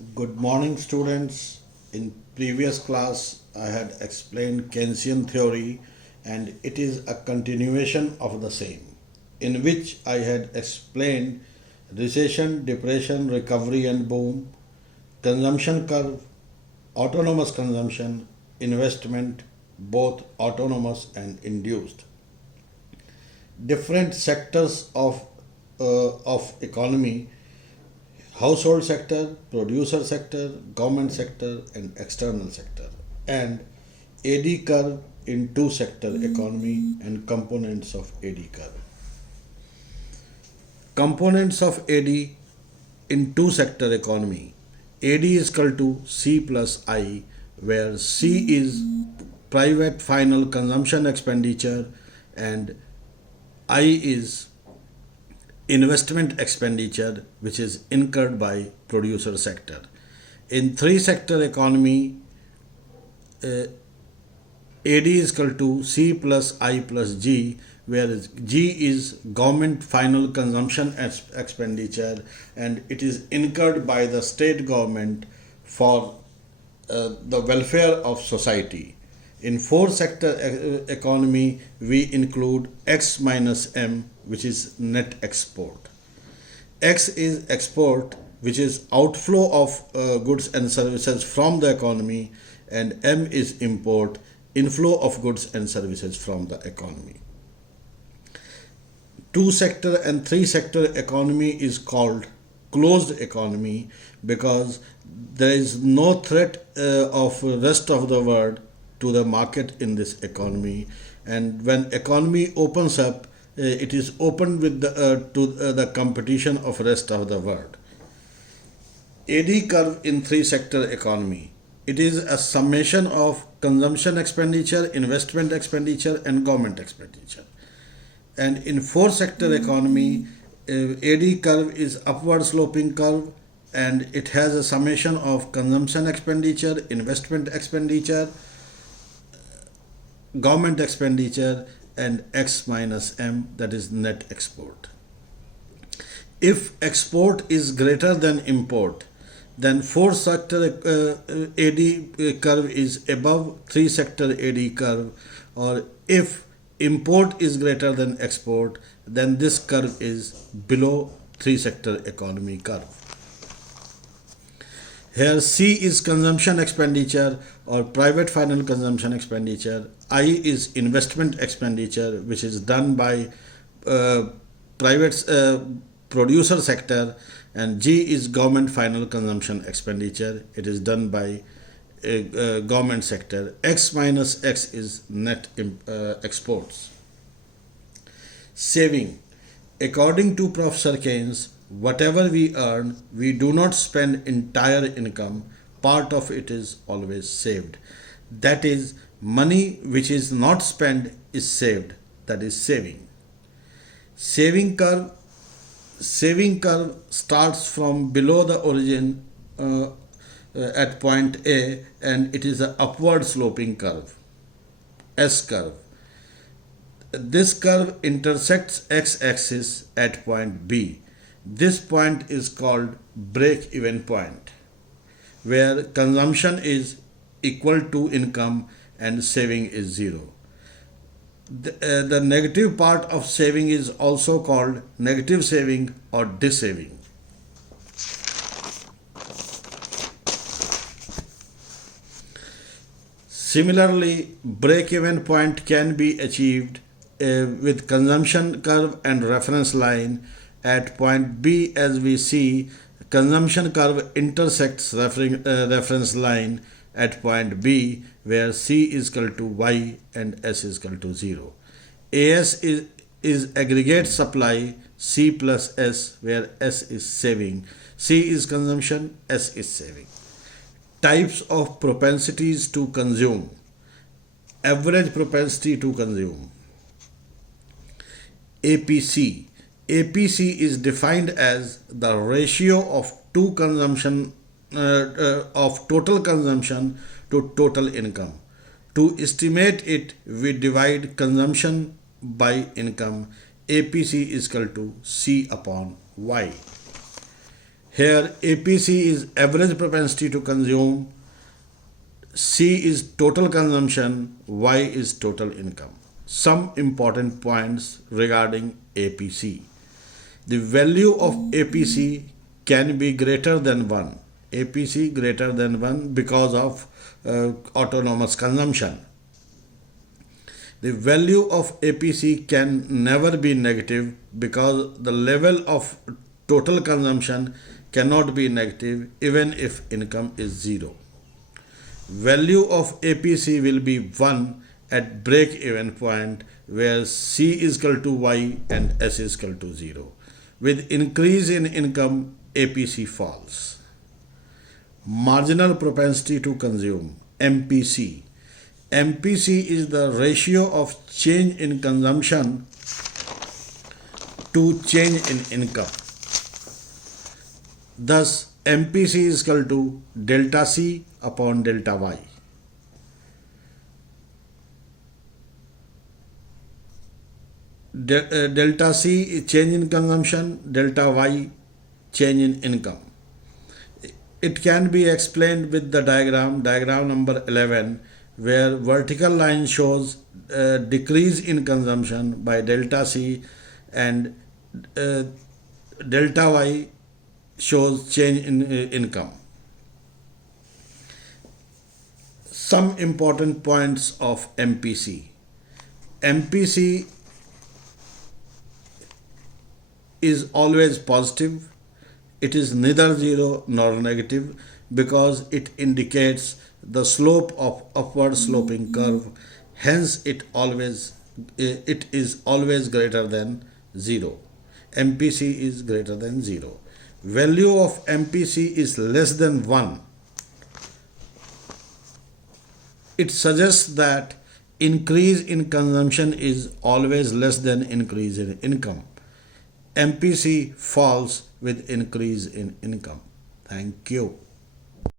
Good morning, students. In previous class, I had explained Keynesian theory, and it is a continuation of the same, in which I had explained recession, depression, recovery, and boom, consumption curve, autonomous consumption, investment, both autonomous and induced. Different sectors of economy: household sector, producer sector, government sector, and external sector, and AD curve in two sector economy and components of AD curve. Components of AD in two sector economy. AD is equal to C plus I, where C is private final consumption expenditure and I is investment expenditure which is incurred by producer sector. In three sector economy, AD is equal to C plus I plus G, where G is government final consumption expenditure and it is incurred by the state government for the welfare of society. In four sector economy, we include X minus M, which is net export. X is export, which is outflow of goods and services from the economy, and M is import, inflow of goods and services from the economy. Two sector and three sector economy is called closed economy because there is no threat of rest of the world to the market in this economy, and when economy opens up, it is open with the competition of rest of the world. AD curve in three sector economy. It is a summation of consumption expenditure, investment expenditure, and government expenditure. And in four sector economy, AD curve is upward sloping curve, and it has a summation of consumption expenditure, investment expenditure, government expenditure, and X minus M, that is net export. If export is greater than import, then four sector AD curve is above three sector AD curve, or if import is greater than export, then this curve is below three sector economy curve. Here C is consumption expenditure or private final consumption expenditure. I is investment expenditure, which is done by private producer sector, and G is government final consumption expenditure. It is done by government sector. X minus X is net exports. Saving. According to Professor Keynes, whatever we earn, we do not spend entire income. Part of it is always saved. That is, money which is not spent is saved. That is saving. Saving curve starts from below the origin at point A, and it is an upward sloping curve, S curve. This curve intersects x-axis at point B. This point is called break-even point, where consumption is equal to income and saving is zero. The negative part of saving is also called negative saving or dissaving. Similarly, break-even point can be achieved with consumption curve and reference line. At point B, as we see, consumption curve intersects reference line at point B, where C is equal to Y and S is equal to 0. AS is aggregate supply, C plus S, where S is saving. C is consumption, S is saving. Types of propensities to consume. Average propensity to consume. APC. APC is defined as the ratio of total consumption to total income. To estimate it, we divide consumption by income. APC is equal to C upon Y. Here APC is average propensity to consume, C is total consumption, Y is total income. Some important points regarding APC. The value of APC can be greater than 1. APC greater than 1 because of autonomous consumption. The value of APC can never be negative because the level of total consumption cannot be negative even if income is 0. Value of APC will be 1 at break even point where C is equal to Y and S is equal to 0. With increase in income, APC falls. Marginal propensity to consume, MPC. MPC is the ratio of change in consumption to change in income. Thus, MPC is equal to delta C upon delta Y. Delta C is change in consumption, delta Y change in income. It can be explained with the diagram number 11, where vertical line shows decrease in consumption by delta C and delta Y shows change in income. Some important points of MPC. MPC is always positive. It is neither zero nor negative because it indicates the slope of upward sloping curve. Hence, it is always greater than 0. MPC is greater than 0. Value of MPC is less than 1. It suggests that increase in consumption is always less than increase in income. MPC falls with increase in income. Thank you.